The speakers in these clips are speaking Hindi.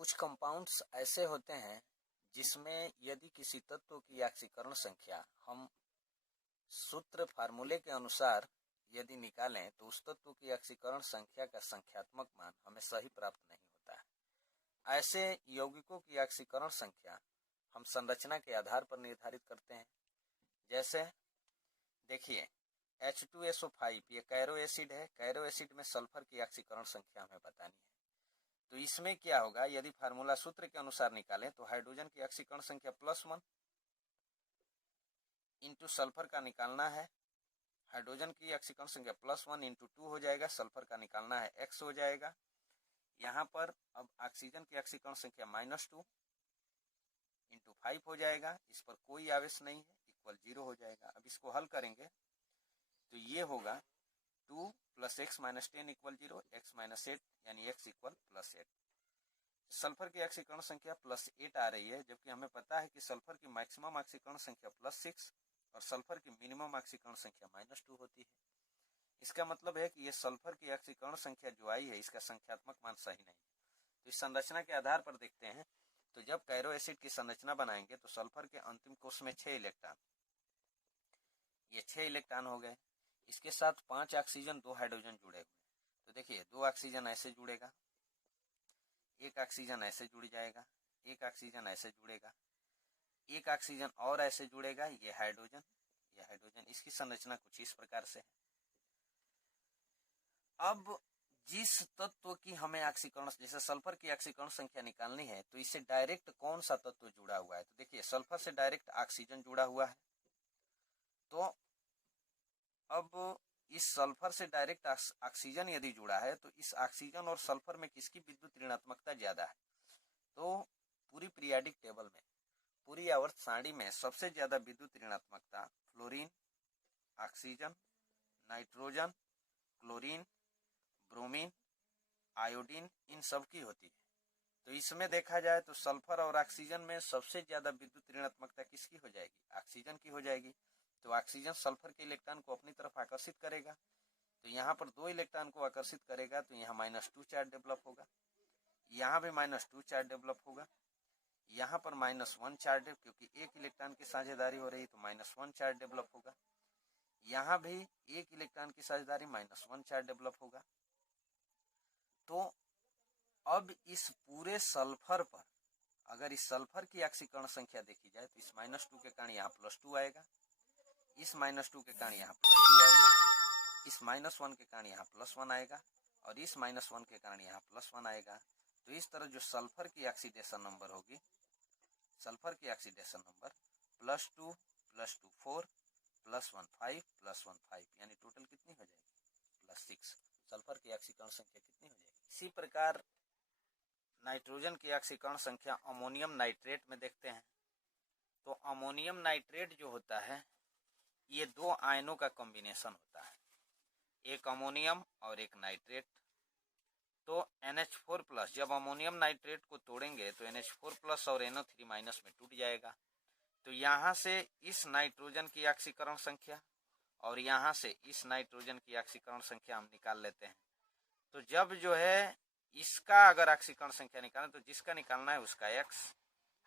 कुछ कंपाउंड्स ऐसे होते हैं जिसमें यदि किसी तत्व की ऑक्सीकरण संख्या हम सूत्र फार्मूले के अनुसार यदि निकालें तो उस तत्व की ऑक्सीकरण संख्या का संख्यात्मक मान हमें सही प्राप्त नहीं होता है। ऐसे यौगिकों की ऑक्सीकरण संख्या हम संरचना के आधार पर निर्धारित करते हैं। जैसे देखिए H2SO5 ये कैरो एसिड है। कैरो एसिड में सल्फर की ऑक्सीकरण संख्या हमें बतानी है। तो इसमें क्या होगा, यदि फार्मूला सूत्र के अनुसार निकालें तो हाइड्रोजन की ऑक्सीकरण संख्या +1 इंटू सल्फर का निकालना है। हाइड्रोजन की ऑक्सीकरण संख्या +1 इंटू 2 हो जाएगा, सल्फर का निकालना है X हो जाएगा। यहाँ पर अब ऑक्सीजन की ऑक्सीकरण संख्या -2 इंटू 5 हो जाएगा। इस पर कोई आवेश नहीं है, इक्वल 0 हो जाएगा। अब इसको हल करेंगे तो ये होगा 2 + x - 10 = 0, x - 8 यानी x = +8। सल्फर की ऑक्सीकरण संख्या +8 आ रही है, जबकि हमें पता है कि सल्फर की मैक्सिमम ऑक्सीकरण संख्या +6 और सल्फर की मिनिमम ऑक्सीकरण संख्या -2 होती है। इसका मतलब है कि ये सल्फर की ऑक्सीकरण संख्या जो आई है इसका संख्यात्मक मान सही नहीं है। तो इस संरचना के आधार पर देखते हैं। तो जब कैरो एसिड की संरचना बनाएंगे तो सल्फर के अंतिम कोष में 6 इलेक्ट्रॉन, ये 6 इलेक्ट्रॉन हो गए। इसके साथ 5 ऑक्सीजन 2 हाइड्रोजन जुड़े हुए। तो देखिए 2 ऑक्सीजन ऐसे जुड़ेगा, 1 ऑक्सीजन ऐसे जुड़ जाएगा, 1 ऑक्सीजन ऐसे जुड़ेगा, 1 ऑक्सीजन और ऐसे जुड़ेगा, ये हाइड्रोजन, ये हाइड्रोजन। इसकी संरचना कुछ इस प्रकार से है। अब जिस तत्व की हमें ऑक्सीकरण, जैसे सल्फर की ऑक्सीकरण संख्या निकालनी है तो इससे डायरेक्ट कौन सा तत्व जुड़ा हुआ है। तो देखिए सल्फर से डायरेक्ट ऑक्सीजन जुड़ा हुआ है। तो अब इस सल्फर से डायरेक्ट ऑक्सीजन यदि जुड़ा है तो इस ऑक्सीजन और सल्फर में किसकी विद्युत ऋणात्मकता ज्यादा है। तो पूरी पीरियाडिक टेबल में, पूरी आवर्त सारणी में सबसे ज्यादा विद्युत ऋणात्मकता fluorine, oxygen, nitrogen, chlorine, bromine, iodine, इन सब की होती है। तो इसमें देखा जाए तो सल्फर और ऑक्सीजन में सबसे ज्यादा विद्युत ऋणात्मकता किसकी हो जाएगी, ऑक्सीजन की हो जाएगी। तो ऑक्सीजन सल्फर के इलेक्ट्रॉन को अपनी तरफ आकर्षित करेगा। तो यहाँ पर 2 इलेक्ट्रॉन को आकर्षित करेगा तो यहाँ -2 चार्ज डेवलप होगा, यहाँ भी -2 चार्ज डेवलप होगा, यहाँ पर -1 चार्ज, क्योंकि 1 इलेक्ट्रॉन की साझेदारी हो रही है तो -1 चार्ज डेवलप होगा। यहाँ भी 1 इलेक्ट्रॉन की साझेदारी -1 चार्ज डेवलप होगा। तो अब इस पूरे सल्फर पर अगर इस सल्फर की ऑक्सीकरण संख्या देखी जाए तो इस -2 के कारण यहाँ +2 आएगा, इस -2 के कारण यहाँ +2 आएगा, इस -1 के कारण यहाँ +1 आएगा और इस -1 के कारण यहाँ +1 आएगा। तो इस तरह जो सल्फर की ऑक्सीडेशन नंबर होगी, सल्फर की ऑक्सीडेशन नंबर +2 +2 4 +1 5 +1 5 यानी टोटल कितनी हो जाएगी +6। सल्फर की ऑक्सीकरण संख्या कितनी हो जाएगी। इसी प्रकार नाइट्रोजन की ऑक्सीकरण संख्या अमोनियम नाइट्रेट में देखते हैं। तो अमोनियम नाइट्रेट जो होता है ये 2 आयनों का कॉम्बिनेशन होता है, एक अमोनियम और एक नाइट्रेट। तो NH4+ जब अमोनियम नाइट्रेट को तोड़ेंगे तो NH4+ और NO3- में टूट जाएगा। तो यहाँ से इस नाइट्रोजन की ऑक्सीकरण संख्या और यहाँ से इस नाइट्रोजन की ऑक्सीकरण संख्या हम निकाल लेते हैं। तो जब जो है इसका अगर ऑक्सीकरण संख्या निकालें तो जिसका निकालना है उसका X,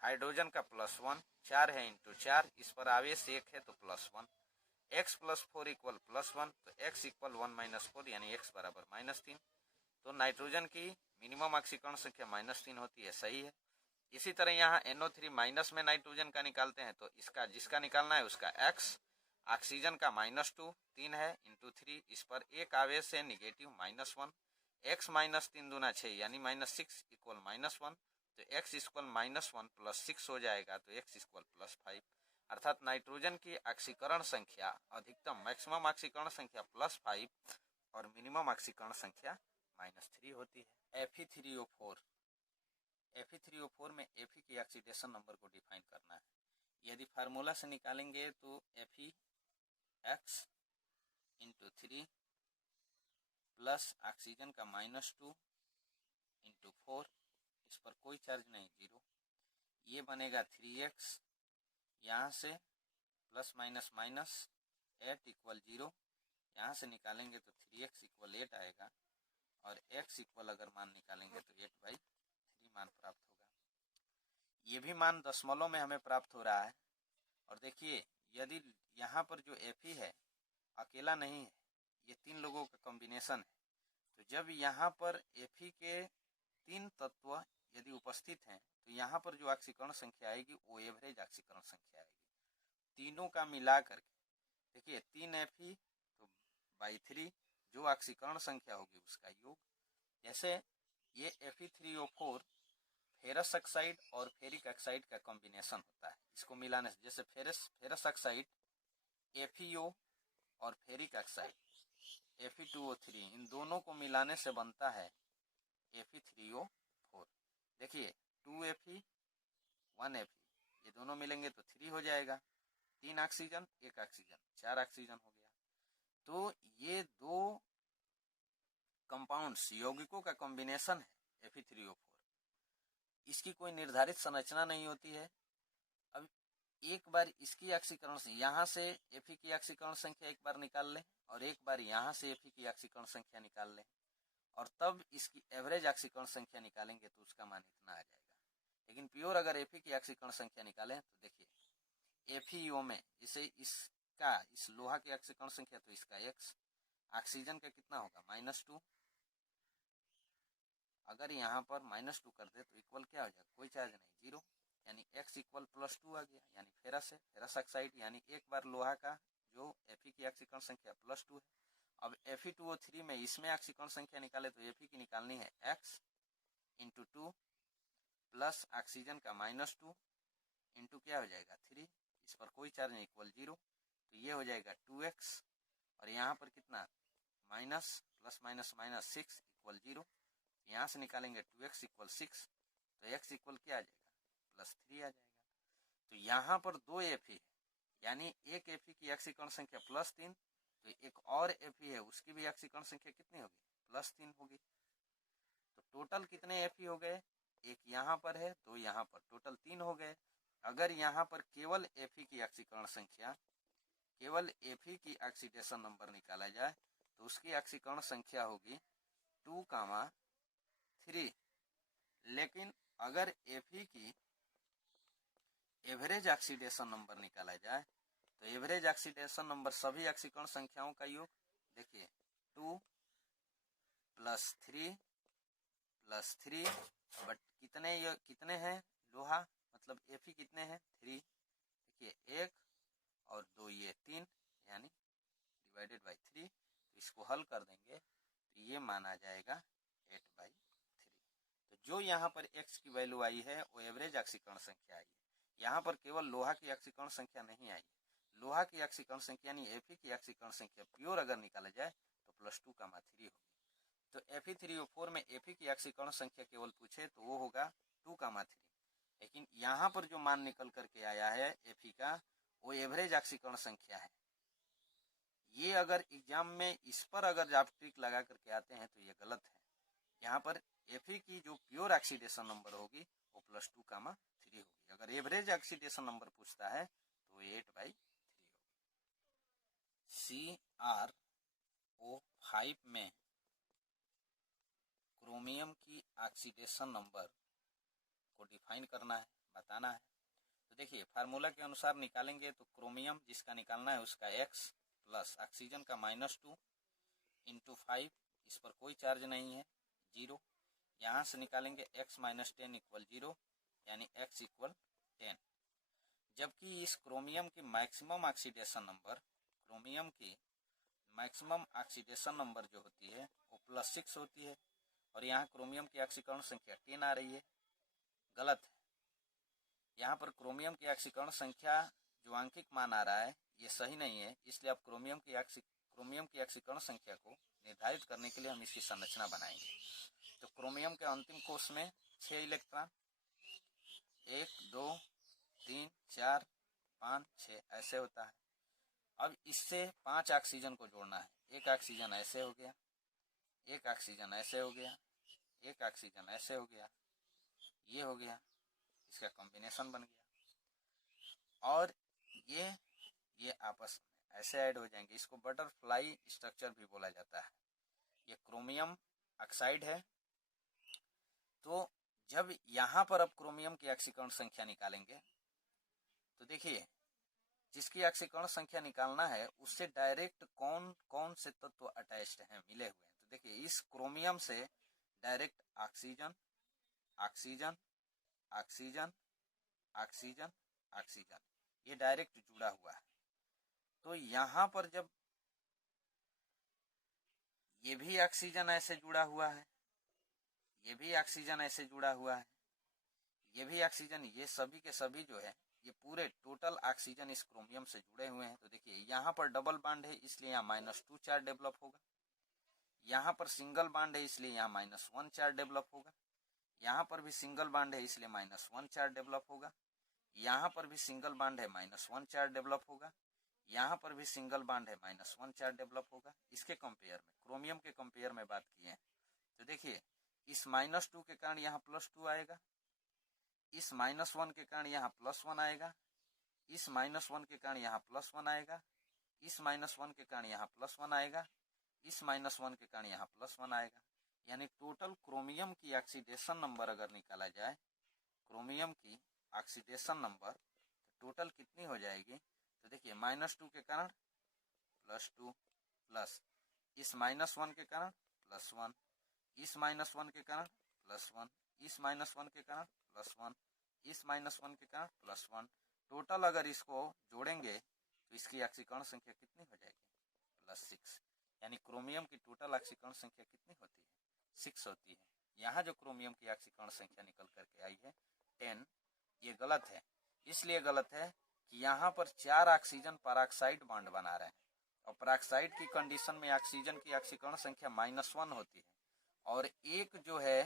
हाइड्रोजन का +1, 4 है इंटू 4, इस पर आवेश 1 है तो +1, x + 4 = +1, तो x = 1 - 4 यानी x = -3। तो नाइट्रोजन की मिनिमम ऑक्सीकरण संख्या -3 होती है, सही है। इसी तरह यहाँ NO3- में नाइट्रोजन का निकालते हैं तो इसका जिसका निकालना है उसका X, ऑक्सीजन का -2, 3 है इंटू 3, इस पर एक आवेश है निगेटिव -1, x - 3 दूना 6 यानी -6 = -1, तो x = -1 + 6 हो जाएगा तो x = +5। अर्थात नाइट्रोजन की ऑक्सीकरण संख्या अधिकतम मैक्सिमम ऑक्सीकरण संख्या +5 और मिनिमम ऑक्सीकरण संख्या -3 होती है। Fe3O4, Fe3O4 में Fe की ऑक्सीडेशन नंबर को डिफाइन करना है। यदि फार्मूला से निकालेंगे तो FeX इंटू 3 प्लस ऑक्सीजन का -2 इंटू 4, इस पर कोई चार्ज नहीं, 0, ये बनेगा 3x, यहाँ से +- 8 = 0, यहाँ से निकालेंगे तो 3x = 8 आएगा और x = अगर मान निकालेंगे तो 8/3 मान प्राप्त होगा। ये भी मान दशमलव में हमें प्राप्त हो रहा है। और देखिए यदि यहाँ पर जो Fe है अकेला नहीं है, ये तीन लोगों का कॉम्बिनेशन है, तो जब यहाँ पर Fe के तीन तत्व यदि उपस्थित हैं तो यहाँ पर जो ऑक्सीकरण संख्या आएगी वो एवरेज ऑक्सीकरण संख्या आएगी तीनों का मिला करके। देखिए 3Fe तो बाई 3 जो ऑक्सीकरण संख्या होगी उसका योग। जैसे ये Fe3O4 फेरस ऑक्साइड और फेरिक ऑक्साइड का कॉम्बिनेशन होता है, इसको मिलाने से जैसे फेरस ऑक्साइड FeO और फेरिक ऑक्साइड Fe2O3 इन दोनों को मिलाने से बनता है Fe3O4। देखिए 2Fe 1Fe ये दोनों मिलेंगे तो 3 हो जाएगा, 3 ऑक्सीजन 1 ऑक्सीजन 4 ऑक्सीजन हो गया। तो ये दो कंपाउंड्स यौगिकों का कॉम्बिनेशन है Fe3O4। इसकी कोई निर्धारित संरचना नहीं होती है। अब एक बार इसकी ऑक्सीकरण से यहाँ से Fe की ऑक्सीकरण संख्या एक बार निकाल लें और एक बार यहाँ से Fe की ऑक्सीकरण संख्या निकाल लें और तब इसकी एवरेज ऑक्सीकरण संख्या निकालेंगे तो उसका मान इतना आ जाएगा। लेकिन प्योर अगर Fe की ऑक्सीकरण संख्या निकालें तो देखिए FeO में इसे इस लोहा की ऑक्सीकरण संख्या तो इसका x, ऑक्सीजन का कितना होगा -2। अगर यहाँ पर -2 कर दे तो इक्वल क्या हो जाएगा, कोई चार्ज नहीं 0, यानी x इक्वल +2 आ गया, यानी फेरस है, फेरस ऑक्साइड, यानी एक बार लोहा का जो Fe की ऑक्सीकरण संख्या +2 है। अब Fe2O3 में इसमें ऑक्सीकरण संख्या निकाले तो Fe की निकालनी है x इंटू 2 प्लस ऑक्सीजन का -2 इंटू क्या हो जाएगा 3, इस पर कोई चार्ज नहीं इक्वल 0, तो ये हो जाएगा 2x और यहाँ पर कितना minus plus minus minus 6 equal 0, यहाँ से निकालेंगे 2x इक्वल 6 तो x इक्वल क्या आ जाएगा +3 आ जाएगा। तो यहाँ पर दो Fe है, यानी एक Fe की ऑक्सीकरण संख्या +3, तो एक और Fe है उसकी भी ऑक्सीकरण संख्या कितनी होगी +3 होगी। तो टोटल कितने Fe हो गए, एक यहाँ पर है दो यहाँ पर, टोटल 3 हो गए। अगर यहाँ पर केवल Fe की ऑक्सीकरण संख्या, केवल Fe की ऑक्सीडेशन नंबर निकाला जाए तो उसकी ऑक्सीकरण संख्या होगी 2,3। लेकिन अगर Fe की एवरेज ऑक्सीडेशन नंबर निकाला जाए तो एवरेज ऑक्सीडेशन नंबर सभी ऑक्सीकरण संख्याओं का योग, देखिए 2 + 3 + 3 बट कितने हैं लोहा, मतलब Fe कितने हैं 3, देखिए 1 और 2 ये 3, यानी डिवाइडेड बाई 3, तो इसको हल कर देंगे तो ये माना जाएगा 8/3। तो जो यहाँ पर x की वैल्यू आई है वो एवरेज ऑक्सीकरण संख्या आई है। यहाँ पर केवल लोहा की ऑक्सीकरण संख्या नहीं आई है, लोहा की ऑक्सीकरण संख्या यानी Fe की ऑक्सीकरण संख्या प्योर अगर निकाला जाए तो +2,3 होगी। तो Fe3O4 में Fe की ऑक्सीकरण संख्या केवल पूछे तो वो होगा 2,3, लेकिन यहाँ पर जो मान निकल करके आया है Fe का वो एवरेज ऑक्सीकरण संख्या है। ये अगर एग्जाम में इस पर अगर आप ट्रिक लगा करके आते हैं तो ये गलत है। यहाँ पर Fe की जो प्योर ऑक्सीडेशन नंबर होगी वो +2,3 होगी। अगर एवरेज ऑक्सीडेशन नंबर पूछता है तो 8/3 होगी। CrO5 में क्रोमियम की ऑक्सीडेशन नंबर को डिफाइन करना है, बताना है। तो देखिए फार्मूला के अनुसार निकालेंगे तो क्रोमियम जिसका निकालना है उसका x प्लस ऑक्सीजन का -2 इंटू 5, इस पर कोई चार्ज नहीं है 0, यहाँ से निकालेंगे x - 10 इक्वल 0, यानी x इक्वल 10। जबकि इस क्रोमियम की मैक्सिमम ऑक्सीडेशन नंबर, क्रोमियम की मैक्सिमम ऑक्सीडेशन नंबर जो होती है वो +6 होती है और यहाँ क्रोमियम की ऑक्सीकरण संख्या 10 आ रही है, गलत है। यहाँ पर क्रोमियम की ऑक्सीकरण संख्या जो आंकिक मान आ रहा है ये सही नहीं है, इसलिए आप क्रोमियम की ऑक्सीकरण संख्या को निर्धारित करने के लिए हम इसकी संरचना बनाएंगे। तो क्रोमियम के अंतिम कोष में 6 इलेक्ट्रॉन, 1 2 3 4 5 6 ऐसे होता है। अब इससे 5 ऑक्सीजन को जोड़ना है, एक ऑक्सीजन ऐसे हो गया, एक ऑक्सीजन ऐसे हो गया, एक ऑक्सीजन ऐसे हो गया, ये हो गया, इसका कॉम्बिनेशन बन गया और ये आपस में ऐसे ऐड हो जाएंगे। इसको बटरफ्लाई स्ट्रक्चर भी बोला जाता है। ये क्रोमियम ऑक्साइड है। तो जब यहाँ पर अब क्रोमियम की ऑक्सीकरण संख्या निकालेंगे तो देखिए जिसकी ऑक्सीकरण संख्या निकालना है उससे डायरेक्ट कौन कौन से तत्व अटैच्ड हैं, मिले हुए हैं। तो देखिए इस क्रोमियम से direct oxygen oxygen oxygen oxygen oxygen, ये डायरेक्ट जुड़ा हुआ है। तो यहाँ पर जब ये भी ऑक्सीजन ऐसे जुड़ा हुआ है, ये भी ऑक्सीजन ऐसे जुड़ा हुआ है, ये भी ऑक्सीजन, ये सभी के सभी जो है ये पूरे टोटल ऑक्सीजन इस क्रोमियम से जुड़े हुए हैं। तो देखिए यहाँ पर डबल बॉन्ड है इसलिए यहाँ -2 चार्ज डेवलप होगा, यहाँ पर सिंगल बॉन्ड है इसलिए यहाँ -1 चार्ज डेवलप होगा, यहाँ पर भी सिंगल बॉन्ड है इसलिए -1 चार्ज डेवलप होगा, यहाँ पर भी सिंगल बॉन्ड है -1 चार्ज डेवलप होगा, यहाँ पर भी सिंगल बॉन्ड है -1 चार्ज डेवलप होगा। इसके कंपेयर में, क्रोमियम के कंपेयर में बात की है तो देखिए इस -2 के कारण यहाँ +2 आएगा, इस -1 के कारण यहाँ +1 आएगा, इस -1 के कारण यहाँ +1 आएगा, इस -1 के कारण यहाँ +1 आएगा, इस -1 के कारण यहाँ +1 आएगा। यानी टोटल क्रोमियम की ऑक्सीडेशन नंबर अगर निकाला जाए, क्रोमियम की ऑक्सीडेशन नंबर टोटल कितनी हो जाएगी, तो देखिए -2 के कारण +2 प्लस इस -1 के कारण +1, इस -1 के कारण +1, इस -1 के कारण +1, इस -1 के कारण +1, टोटल अगर इसको जोड़ेंगे तो इसकी ऑक्सीकरण संख्या कितनी हो जाएगी, +6। यानी क्रोमियम की टोटल ऑक्सीकरण संख्या कितनी होती है, 6 होती है। यहाँ जो क्रोमियम की ऑक्सीकरण संख्या निकल करके आई है 10, ये गलत है। इसलिए गलत है कि यहाँ पर 4 ऑक्सीजन पेरोक्साइड बॉन्ड बना रहे हैं और पेरोक्साइड की कंडीशन में ऑक्सीजन की ऑक्सीकरण संख्या -1 होती है और एक जो है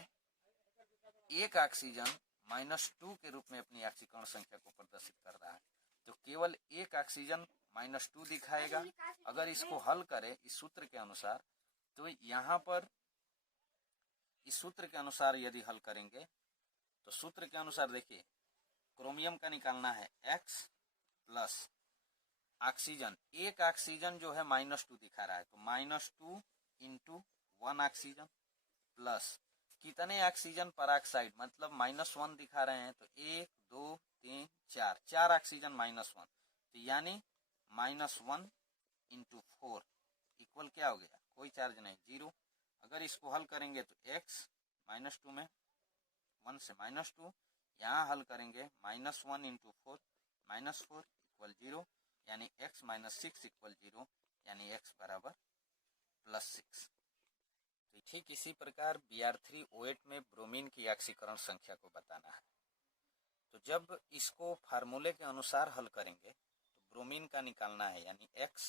एक ऑक्सीजन -2 के रूप में अपनी ऑक्सीकरण संख्या को प्रदर्शित कर रहा है। तो केवल एक ऑक्सीजन -2 दिखाएगा। अगर इसको हल करें इस सूत्र के अनुसार, तो यहाँ पर इस सूत्र के अनुसार यदि हल करेंगे तो सूत्र के अनुसार देखिए क्रोमियम का निकालना है X प्लस ऑक्सीजन, एक ऑक्सीजन जो है -2 दिखा रहा है तो -2 इंटू 1 ऑक्सीजन प्लस कितने ऑक्सीजन पेरोक्साइड, मतलब -1 दिखा रहे हैं तो 1 2 3 4, 4 ऑक्सीजन -1, तो यानी -1 इंटू 4 इक्वल क्या हो गया, कोई चार्ज नहीं, 0। अगर इसको हल करेंगे तो x -2 में 1 से -2, यहाँ हल करेंगे -1 इंटू 4 -4 इक्वल 0, यानी x -6 इक्वल 0, यानी x बराबर +6। तो ठीक इसी प्रकार Br3O8 में ब्रोमीन की ऑक्सीकरण संख्या को बताना है। तो जब इसको फार्मूले के अनुसार हल करेंगे तो ब्रोमीन का निकालना है, यानी x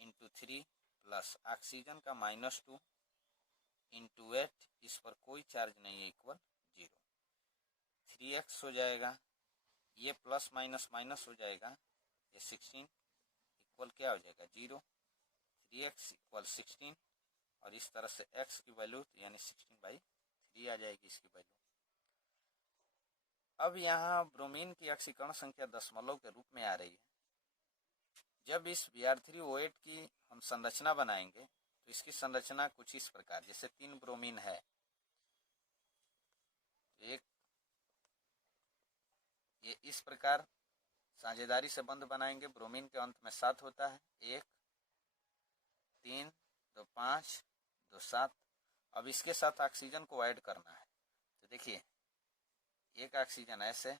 इंटू 3 प्लस ऑक्सीजन का -2 इंटू 8, इस पर कोई चार्ज नहीं है, इक्वल 0, 3x हो जाएगा, ये प्लस माइनस माइनस हो जाएगा, ये 16 इक्वल क्या हो जाएगा 0, 3x इक्वल 16 और इस तरह से x की वैल्यू यानी 16/3 आ जाएगी इसकी वैल्यू। अब यहाँ ब्रोमीन की ऑक्सीकरण संख्या दशमलव के रूप में आ रही है। जब इस Br3O8 की हम संरचना बनाएंगे तो इसकी संरचना कुछ इस प्रकार, जैसे 3 ब्रोमीन है, एक ये इस प्रकार साझेदारी से बंध बनाएंगे, ब्रोमीन के अंत में 7 होता है, 1 3 2 5 2 7। अब इसके साथ ऑक्सीजन को ऐड करना है तो देखिए एक ऑक्सीजन ऐसे,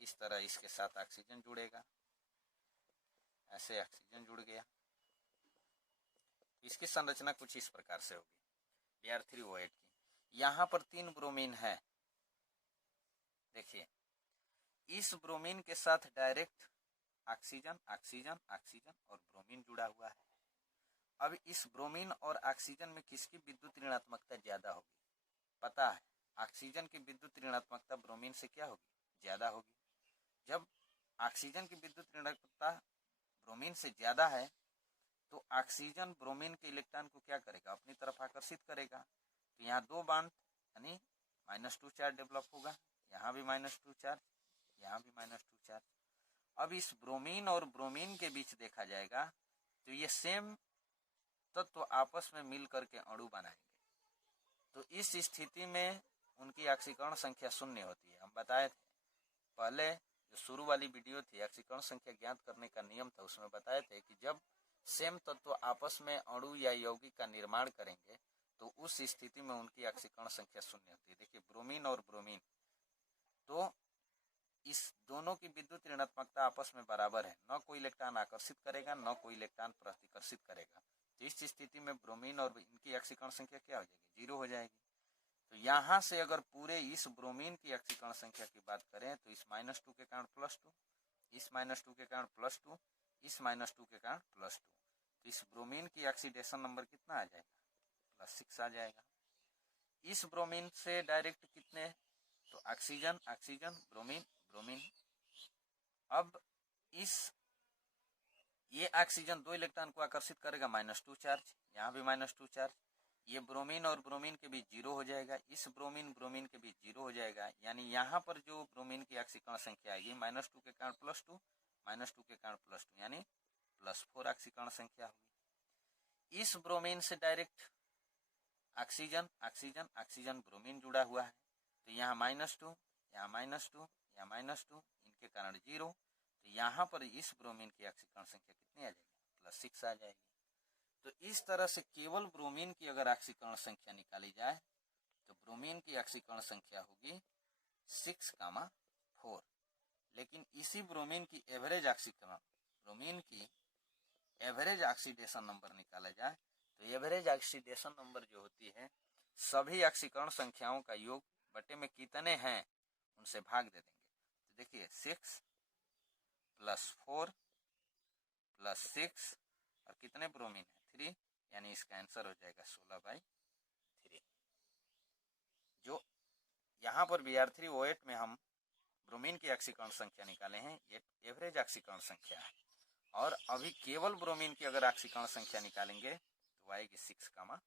इस तरह इसके साथ ऑक्सीजन जुड़ेगा, ऐसे ऑक्सीजन जुड़ गया, इसकी संरचना कुछ इस प्रकार से होगी Br3O8 की। यहाँ पर 3 ब्रोमीन है, देखिए इस ब्रोमीन के साथ डायरेक्ट ऑक्सीजन ऑक्सीजन ऑक्सीजन और ब्रोमीन जुड़ा हुआ है। अब इस ब्रोमीन और ऑक्सीजन में किसकी विद्युत ऋणात्मकता ज्यादा होगी, पता है ऑक्सीजन की विद्युत ऋणात्मकता ब्रोमीन से क्या होगी, ज्यादा होगी। जब ऑक्सीजन की विद्युत ऋणात्मकता ब्रोमीन से ज्यादा है तो ऑक्सीजन ब्रोमीन के इलेक्ट्रॉन को क्या करेगा, अपनी तरफ आकर्षित करेगा। तो यहाँ 2 बॉन्ड यानी -2 चार्ज डेवलप होगा, यहाँ भी -2 चार्ज, यहाँ भी -2 चार्ज। अब इस ब्रोमीन और ब्रोमीन के बीच देखा जाएगा तो ये सेम तत्व आपस में मिल करके अणु बनाएंगे, तो इस स्थिति में उनकी ऑक्सीकरण संख्या शून्य होती है। हम बताए थे पहले जो शुरू वाली वीडियो थी ऑक्सीकरण संख्या ज्ञात करने का नियम था, उसमें बताए थे कि जब सेम तत्व आपस में अणु या यौगिक का निर्माण करेंगे तो उस स्थिति में उनकी ऑक्सीकरण संख्या शून्य होती है। देखिए ब्रोमीन और ब्रोमीन, तो इस दोनों की विद्युत ऋणात्मकता आपस में बराबर है, न कोई इलेक्ट्रॉन आकर्षित करेगा न कोई इलेक्ट्रॉन प्रतिकर्षित करेगा। तो इस स्थिति में ब्रोमीन और इनकी ऑक्सीकरण संख्या क्या हो जाएगी, जीरो हो जाएगी। तो यहाँ से अगर पूरे इस ब्रोमीन की ऑक्सीकरण संख्या की बात करें तो इस -2 के कारण +2, इस -2 के कारण +2, इस -2 के कारण +2, तो इस ब्रोमीन की ऑक्सीडेशन नंबर कितना आ जाएगा, +6 आ जाएगा। इस ब्रोमीन से डायरेक्ट कितने, तो ऑक्सीजन ऑक्सीजन ब्रोमीन ब्रोमीन। अब इस ये ऑक्सीजन 2 इलेक्ट्रॉन को आकर्षित करेगा, -2 चार्ज, यहाँ भी -2 चार्ज, ये ब्रोमीन और ब्रोमीन के बीच जीरो हो जाएगा, इस ब्रोमीन ब्रोमीन के बीच जीरो हो जाएगा। यानी यहाँ पर जो ब्रोमीन की ऑक्सीकरण संख्या आएगी -2 के कारण +2, -2 के कारण +2 यानी +4 ऑक्सीकरण संख्या होगी। इस ब्रोमीन से direct oxygen oxygen oxygen bromine जुड़ा हुआ है, तो यहाँ -2, यहाँ -2, यहाँ -2, इनके कारण जीरो, तो यहाँ पर इस ब्रोमीन की ऑक्सीकरण संख्या कितनी आ जाएगी, +6 आ जाएगी। तो इस तरह से केवल ब्रोमीन की अगर ऑक्सीकरण संख्या निकाली जाए तो ब्रोमीन की ऑक्सीकरण संख्या होगी 6,4। लेकिन इसी ब्रोमीन की एवरेज ऑक्सीकरण, ब्रोमीन की एवरेज ऑक्सीडेशन नंबर निकाला जाए तो एवरेज ऑक्सीडेशन नंबर जो होती है सभी ऑक्सीकरण संख्याओं का योग बटे में कितने हैं उनसे भाग दे देंगे। तो देखिए 6 + 4 + 6 और कितने ब्रोमीन है, 3, यानी इसका आंसर हो जाएगा 16/3। जो यहाँ पर Br3O8 में हम ब्रोमीन की ऑक्सीकरण संख्या निकाले हैं, ये एवरेज ऑक्सीकरण संख्या है, और अभी केवल ब्रोमीन की अगर ऑक्सीकरण संख्या निकालेंगे तो आएगी 6,4।